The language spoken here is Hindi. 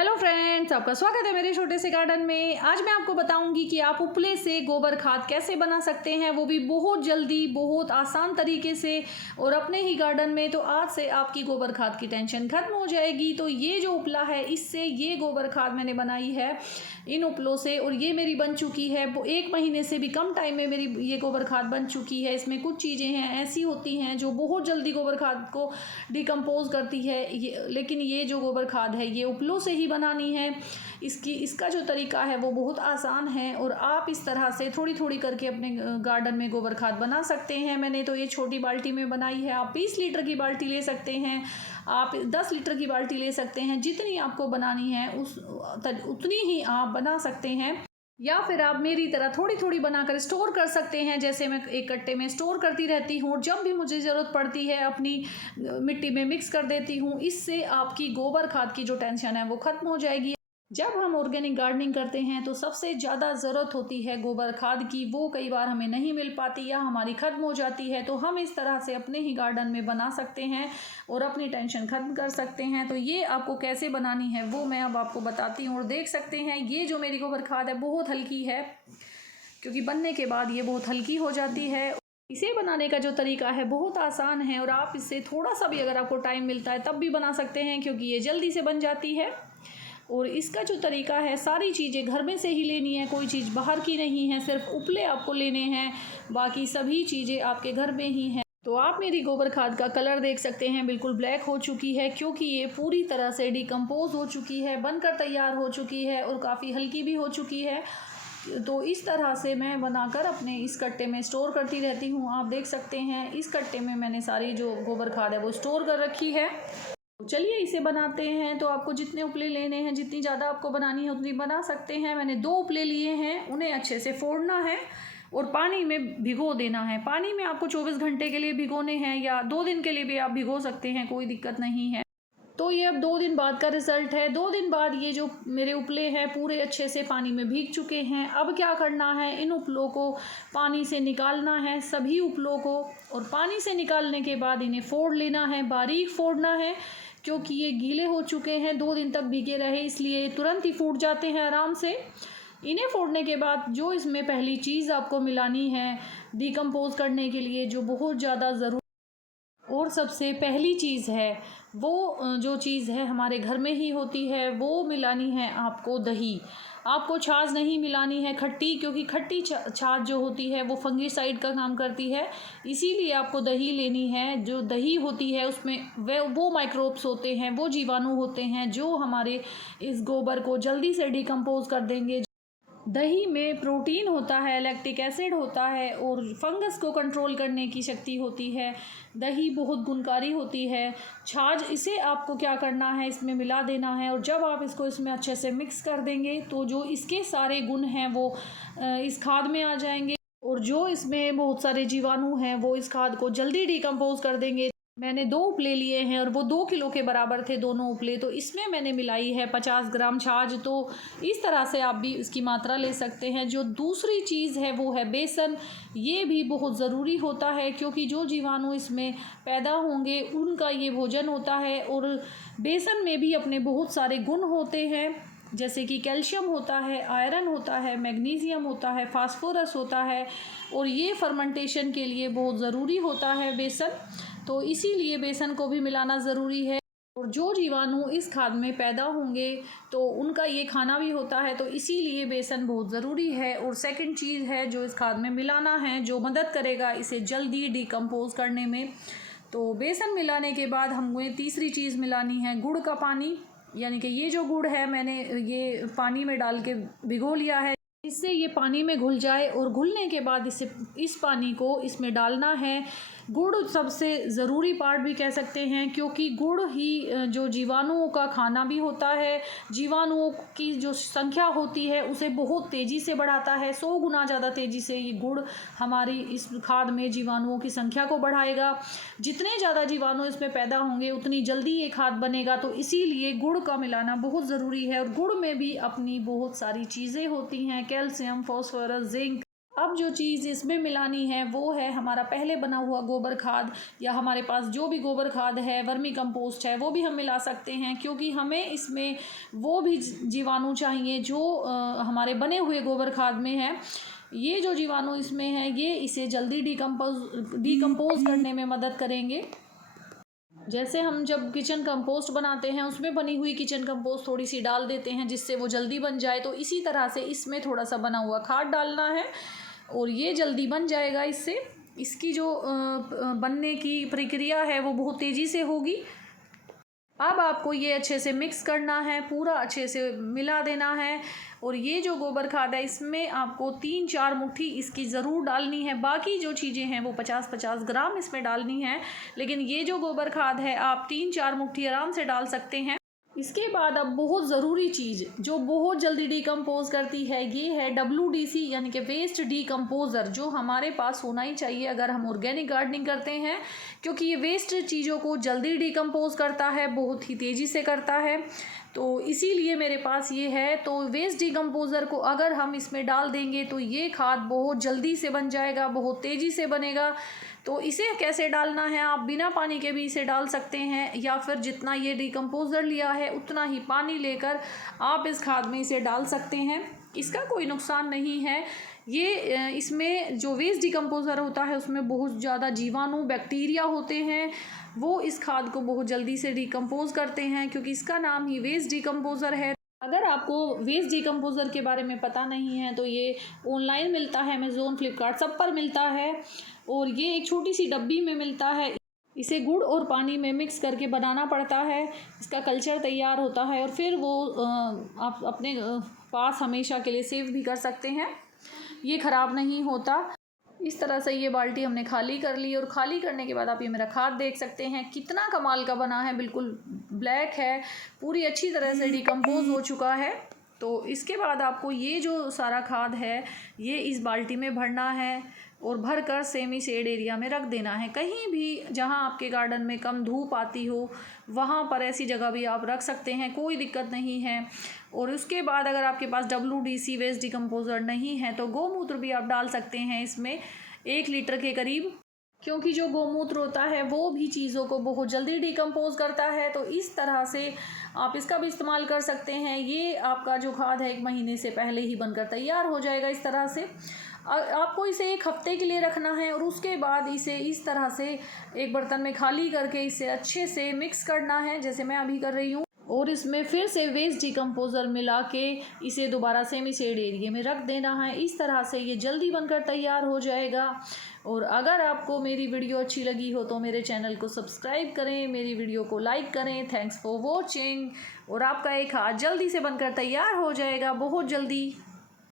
हेलो फ्रेंड्स, आपका स्वागत है मेरे छोटे से गार्डन में। आज मैं आपको बताऊंगी कि आप उपले से गोबर खाद कैसे बना सकते हैं, वो भी बहुत जल्दी, बहुत आसान तरीके से और अपने ही गार्डन में। तो आज से आपकी गोबर खाद की टेंशन खत्म हो जाएगी। तो ये जो उपला है, इससे ये गोबर खाद मैंने बनाई है इन उपलों से, और ये मेरी बन चुकी है। वो 1 महीने से भी कम टाइम में मेरी ये गोबर खाद बन चुकी है। इसमें कुछ चीज़ें हैं ऐसी होती हैं जो बहुत जल्दी गोबर खाद को डिकम्पोज करती है, लेकिन ये जो गोबर खाद है ये उपलों से ही बनानी है। इसका जो तरीका है वो बहुत आसान है, और आप इस तरह से थोड़ी थोड़ी करके अपने गार्डन में गोबर खाद बना सकते हैं। मैंने तो ये छोटी बाल्टी में बनाई है। आप 20 लीटर की बाल्टी ले सकते हैं, आप 10 लीटर की बाल्टी ले सकते हैं। जितनी आपको बनानी है उतनी ही आप बना सकते हैं, या फिर आप मेरी तरह थोड़ी थोड़ी बनाकर स्टोर कर सकते हैं। जैसे मैं एक कट्टे में स्टोर करती रहती हूँ, जब भी मुझे ज़रूरत पड़ती है अपनी मिट्टी में मिक्स कर देती हूँ। इससे आपकी गोबर खाद की जो टेंशन है वो ख़त्म हो जाएगी। जब हम ऑर्गेनिक गार्डनिंग करते हैं तो सबसे ज़्यादा ज़रूरत होती है गोबर खाद की। वो कई बार हमें नहीं मिल पाती या हमारी ख़त्म हो जाती है, तो हम इस तरह से अपने ही गार्डन में बना सकते हैं और अपनी टेंशन ख़त्म कर सकते हैं। तो ये आपको कैसे बनानी है वो मैं अब आपको बताती हूँ। और देख सकते हैं ये जो मेरी गोबर खाद है बहुत हल्की है, क्योंकि बनने के बाद ये बहुत हल्की हो जाती है। इसे बनाने का जो तरीका है बहुत आसान है, और आप इससे थोड़ा सा भी अगर आपको टाइम मिलता है तब भी बना सकते हैं, क्योंकि ये जल्दी से बन जाती है। और इसका जो तरीका है, सारी चीज़ें घर में से ही लेनी है, कोई चीज़ बाहर की नहीं है। सिर्फ उपले आपको लेने हैं, बाकी सभी चीज़ें आपके घर में ही हैं। तो आप मेरी गोबर खाद का कलर देख सकते हैं, बिल्कुल ब्लैक हो चुकी है, क्योंकि ये पूरी तरह से डिकम्पोज हो चुकी है, बनकर तैयार हो चुकी है और काफ़ी हल्की भी हो चुकी है। तो इस तरह से मैं बनाकर अपने इस कट्टे में स्टोर करती रहती हूँ। आप देख सकते हैं इस कट्टे में मैंने सारी जो गोबर खाद है वो स्टोर कर रखी है। चलिए इसे बनाते हैं। तो आपको जितने उपले लेने हैं, जितनी ज़्यादा आपको बनानी है उतनी बना सकते हैं। मैंने 2 उपले लिए हैं, उन्हें अच्छे से फोड़ना है और पानी में भिगो देना है। पानी में आपको 24 घंटे के लिए भिगोने हैं, या 2 दिन के लिए भी आप भिगो सकते हैं, कोई दिक्कत नहीं है। तो ये अब 2 दिन बाद का रिज़ल्ट है। 2 दिन बाद ये जो मेरे उपले हैं पूरे अच्छे से पानी में भीग चुके हैं। अब क्या करना है, इन उपलों को पानी से निकालना है, सभी उपलों को। और पानी से निकालने के बाद इन्हें फोड़ लेना है, बारीक फोड़ना है, क्योंकि ये गीले हो चुके हैं, 2 दिन तक भीगे रहे, इसलिए तुरंत ही फूट जाते हैं आराम से। इन्हें फोड़ने के बाद जो इसमें पहली चीज़ आपको मिलानी है डिकम्पोज करने के लिए, जो बहुत ज़्यादा ज़रूरी और सबसे पहली चीज़ है, वो जो चीज़ है हमारे घर में ही होती है, वो मिलानी है आपको दही। आपको छाछ नहीं मिलानी है खट्टी, क्योंकि खट्टी छाछ जो होती है वो फंगिसाइड का काम करती है। इसीलिए आपको दही लेनी है। जो दही होती है उसमें वो माइक्रोब्स होते हैं, वो जीवाणु होते हैं जो हमारे इस गोबर को जल्दी से डिकम्पोज कर देंगे। दही में प्रोटीन होता है, लैक्टिक एसिड होता है, और फंगस को कंट्रोल करने की शक्ति होती है। दही बहुत गुणकारी होती है। छाछ, इसे आपको क्या करना है, इसमें मिला देना है, और जब आप इसको इसमें अच्छे से मिक्स कर देंगे तो जो इसके सारे गुण हैं वो इस खाद में आ जाएंगे, और जो इसमें बहुत सारे जीवाणु हैं वो इस खाद को जल्दी डिकम्पोज कर देंगे। मैंने 2 उपले लिए हैं और वो 2 किलो के बराबर थे दोनों उपले। तो इसमें मैंने मिलाई है 50 ग्राम छाछ। तो इस तरह से आप भी इसकी मात्रा ले सकते हैं। जो दूसरी चीज़ है वो है बेसन। ये भी बहुत ज़रूरी होता है, क्योंकि जो जीवाणु इसमें पैदा होंगे उनका ये भोजन होता है। और बेसन में भी अपने बहुत सारे गुण होते हैं, जैसे कि कैल्शियम होता है, आयरन होता है, मैग्नीशियम होता है, फास्फोरस होता है, और ये फर्मेंटेशन के लिए बहुत ज़रूरी होता है बेसन। तो इसीलिए बेसन को भी मिलाना ज़रूरी है। और जो जीवाणु इस खाद में पैदा होंगे तो उनका ये खाना भी होता है, तो इसीलिए बेसन बहुत ज़रूरी है। और सेकंड चीज़ है जो इस खाद में मिलाना है, जो मदद करेगा इसे जल्दी डिकम्पोज करने में। तो बेसन मिलाने के बाद हमें तीसरी चीज़ मिलानी है गुड़ का पानी। यानी कि ये जो गुड़ है मैंने ये पानी में डाल के भिगो लिया है, इससे ये पानी में घुल जाए। और घुलने के बाद इस पानी को इसमें डालना है। गुड़ सबसे ज़रूरी पार्ट भी कह सकते हैं, क्योंकि गुड़ ही जो जीवाणुओं का खाना भी होता है। जीवाणुओं की जो संख्या होती है उसे बहुत तेज़ी से बढ़ाता है, 100 गुना ज़्यादा तेज़ी से ये गुड़ हमारी इस खाद में जीवाणुओं की संख्या को बढ़ाएगा। जितने ज़्यादा जीवाणु इसमें पैदा होंगे उतनी जल्दी ये खाद बनेगा। तो इसीलिए गुड़ का मिलाना बहुत ज़रूरी है। और गुड़ में भी अपनी बहुत सारी चीज़ें होती हैं, कैल्शियम, फॉस्फोरस, जिंक। अब जो चीज़ इसमें मिलानी है वो है हमारा पहले बना हुआ गोबर खाद, या हमारे पास जो भी गोबर खाद है, वर्मी कंपोस्ट है, वो भी हम मिला सकते हैं, क्योंकि हमें इसमें वो भी जीवाणु चाहिए जो हमारे बने हुए गोबर खाद में है। ये जो जीवाणु इसमें है ये इसे जल्दी डिकम्पोज करने में मदद करेंगे। जैसे हम जब किचन कंपोस्ट बनाते हैं उसमें बनी हुई किचन कंपोस्ट थोड़ी सी डाल देते हैं जिससे वो जल्दी बन जाए, तो इसी तरह से इसमें थोड़ा सा बना हुआ खाद डालना है और ये जल्दी बन जाएगा। इससे इसकी जो बनने की प्रक्रिया है वो बहुत तेज़ी से होगी। अब आपको ये अच्छे से मिक्स करना है, पूरा अच्छे से मिला देना है। और ये जो गोबर खाद है इसमें आपको 3-4 मुट्ठी इसकी ज़रूर डालनी है। बाकी जो चीज़ें हैं वो 50-50 ग्राम इसमें डालनी है, लेकिन ये जो गोबर खाद है आप 3-4 मुट्ठी आराम से डाल सकते हैं। इसके बाद अब बहुत ज़रूरी चीज़ जो बहुत जल्दी डिकम्पोज करती है ये है WDC यानी कि वेस्ट डिकम्पोज़र, जो हमारे पास होना ही चाहिए अगर हम ऑर्गेनिक गार्डनिंग करते हैं, क्योंकि ये वेस्ट चीज़ों को जल्दी डिकम्पोज करता है, बहुत ही तेज़ी से करता है। तो इसीलिए मेरे पास ये है। तो वेस्ट डिकम्पोज़र को अगर हम इसमें डाल देंगे तो ये खाद बहुत जल्दी से बन जाएगा, बहुत तेज़ी से बनेगा। तो इसे कैसे डालना है, आप बिना पानी के भी इसे डाल सकते हैं, या फिर जितना ये डिकम्पोज़र लिया है उतना ही पानी लेकर आप इस खाद में इसे डाल सकते हैं। इसका कोई नुकसान नहीं है। ये इसमें जो वेस्ट डिकम्पोज़र होता है उसमें बहुत ज़्यादा जीवाणु बैक्टीरिया होते हैं, वो इस खाद को बहुत जल्दी से डिकम्पोज़ करते हैं, क्योंकि इसका नाम ही वेस्ट डिकम्पोज़र है। अगर आपको वेस्ट डिकम्पोज़र के बारे में पता नहीं है तो ये ऑनलाइन मिलता है, अमेज़ोन, फ्लिपकार्ट सब पर मिलता है, और ये एक छोटी सी डब्बी में मिलता है। इसे गुड़ और पानी में मिक्स करके बनाना पड़ता है, इसका कल्चर तैयार होता है और फिर वो आप अपने पास हमेशा के लिए सेव भी कर सकते हैं, ये ख़राब नहीं होता। इस तरह से ये बाल्टी हमने खाली कर ली, और खाली करने के बाद आप ये मेरा खाद देख सकते हैं कितना कमाल का बना है, बिल्कुल ब्लैक है, पूरी अच्छी तरह से डिकम्पोज हो चुका है। तो इसके बाद आपको ये जो सारा खाद है ये इस बाल्टी में भरना है और भर कर सेमी शेड एरिया में रख देना है। कहीं भी जहां आपके गार्डन में कम धूप आती हो वहां पर ऐसी जगह भी आप रख सकते हैं, कोई दिक्कत नहीं है। और उसके बाद अगर आपके पास WDC वेस्ट डिकम्पोज़र नहीं है तो गौमूत्र भी आप डाल सकते हैं इसमें 1 लीटर के करीब, क्योंकि जो गौमूत्र होता है वो भी चीज़ों को बहुत जल्दी डिकम्पोज करता है। तो इस तरह से आप इसका भी इस्तेमाल कर सकते हैं। ये आपका जो खाद है 1 महीने से पहले ही बनकर तैयार हो जाएगा। इस तरह से आपको इसे 1 हफ्ते के लिए रखना है, और उसके बाद इसे इस तरह से एक बर्तन में खाली करके इसे अच्छे से मिक्स करना है, जैसे मैं अभी कर रही हूँ। और इसमें फिर से वेस्ट डिकम्पोज़र मिला के इसे दोबारा सेमी शेड एरिया में रख देना है। इस तरह से ये जल्दी बनकर तैयार हो जाएगा। और अगर आपको मेरी वीडियो अच्छी लगी हो तो मेरे चैनल को सब्सक्राइब करें, मेरी वीडियो को लाइक करें। Thanks for watching. और आपका एक खाद जल्दी से बनकर तैयार हो जाएगा, बहुत जल्दी।